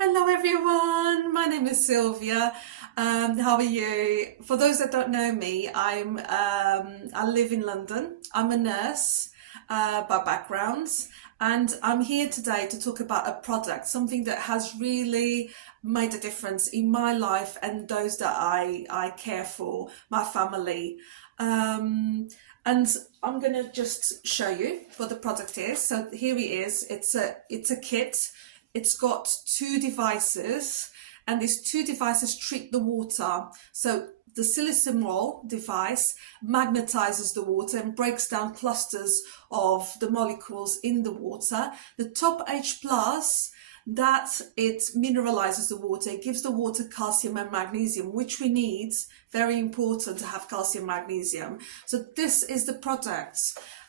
Hello everyone, my name is Sylvia. How are you? For those that don't know me, I live in London. I'm a nurse by background, and I'm here today to talk about a product, something that has really made a difference in my life and those that I care for, my family. Um, and I'm gonna just show you what the product is. So here it is. It's a kit. It's got two devices, and these two devices treat the water. So the Sylocimol device magnetizes the water and breaks down clusters of the molecules in the water. The top H plus, that it mineralizes the water. It gives the water calcium and magnesium, which we need. Very important to have calcium magnesium. So this is the product.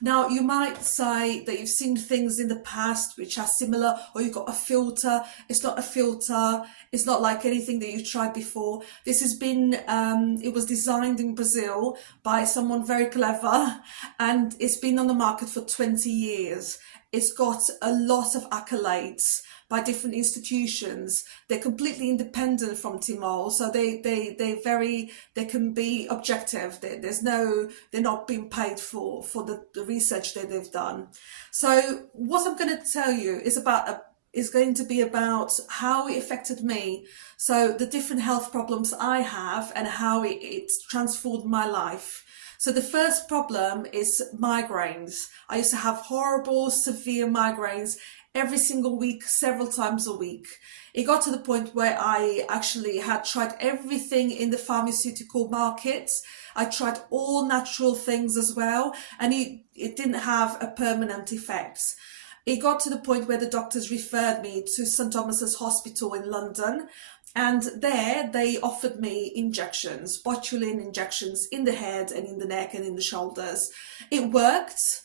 Now you might say that you've seen things in the past which are similar, or you've got a filter. It's not a filter. It's not like anything that you've tried before. This has been, it was designed in Brazil by someone very clever, and it's been on the market for 20 years. It's got a lot of accolades by different institutions. They're completely independent from Timol, so they can be objective. They're not being paid for the research that they've done. So what I'm going to tell you is going to be about how it affected me. So the different health problems I have and how it's transformed my life. So the first problem is migraines. I used to have horrible, severe migraines every single week, several times a week. It got to the point where I actually had tried everything in the pharmaceutical market. I tried all natural things as well, and it didn't have a permanent effect. It got to the point where the doctors referred me to St Thomas's Hospital in London, and there they offered me injections, botulinum injections in the head and in the neck and in the shoulders. It worked.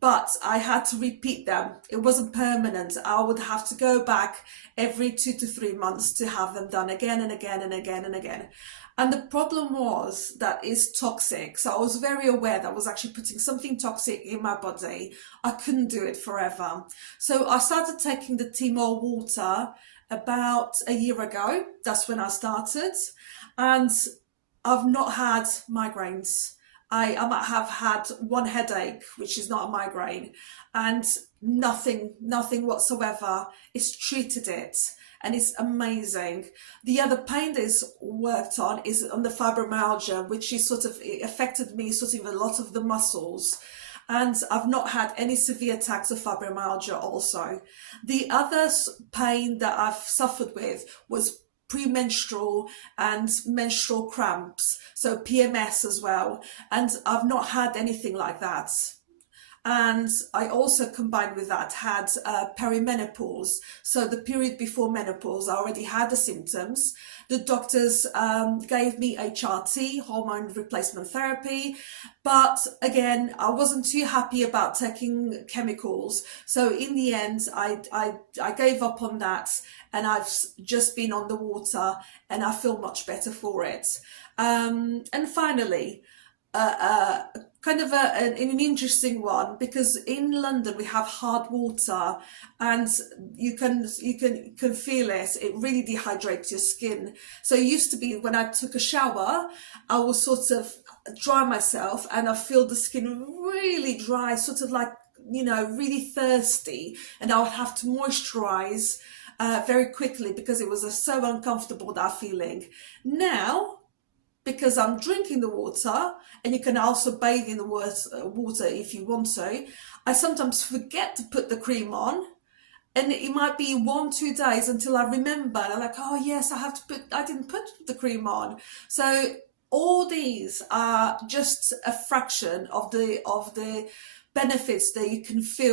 But I had to repeat them. It wasn't permanent. I would have to go back every 2 to 3 months to have them done again and again and again and again. And the problem was that it's toxic. So I was very aware that I was actually putting something toxic in my body. I couldn't do it forever. So I started taking the Timor water about a year ago. That's when I started. And I've not had migraines. I might have had one headache, which is not a migraine, and nothing whatsoever. It's treated it, and it's amazing. The other pain that is worked on is on the fibromyalgia, which is sort of, it affected me sort of a lot of the muscles. And I've not had any severe attacks of fibromyalgia also. The other pain that I've suffered with was premenstrual and menstrual cramps, so PMS as well, and I've not had anything like that. And I also, combined with that, had perimenopause, so the period before menopause. I already had the symptoms. The doctors gave me HRT, hormone replacement therapy, but again, I wasn't too happy about taking chemicals. So in the end, I gave up on that, and I've just been on the water, and I feel much better for it. And finally, kind of an interesting one, because in London we have hard water, and you can feel it. It really dehydrates your skin. So it used to be when I took a shower, I will sort of dry myself, and I feel the skin really dry, sort of like, really thirsty, and I would have to moisturize very quickly because it was so uncomfortable, that feeling. Now, because I'm drinking the water, and you can also bathe in the water if you want to, I sometimes forget to put the cream on, and it might be 1-2 days until I remember, and I'm like, oh yes, I didn't put the cream on. So all these are just a fraction of the benefits that you can feel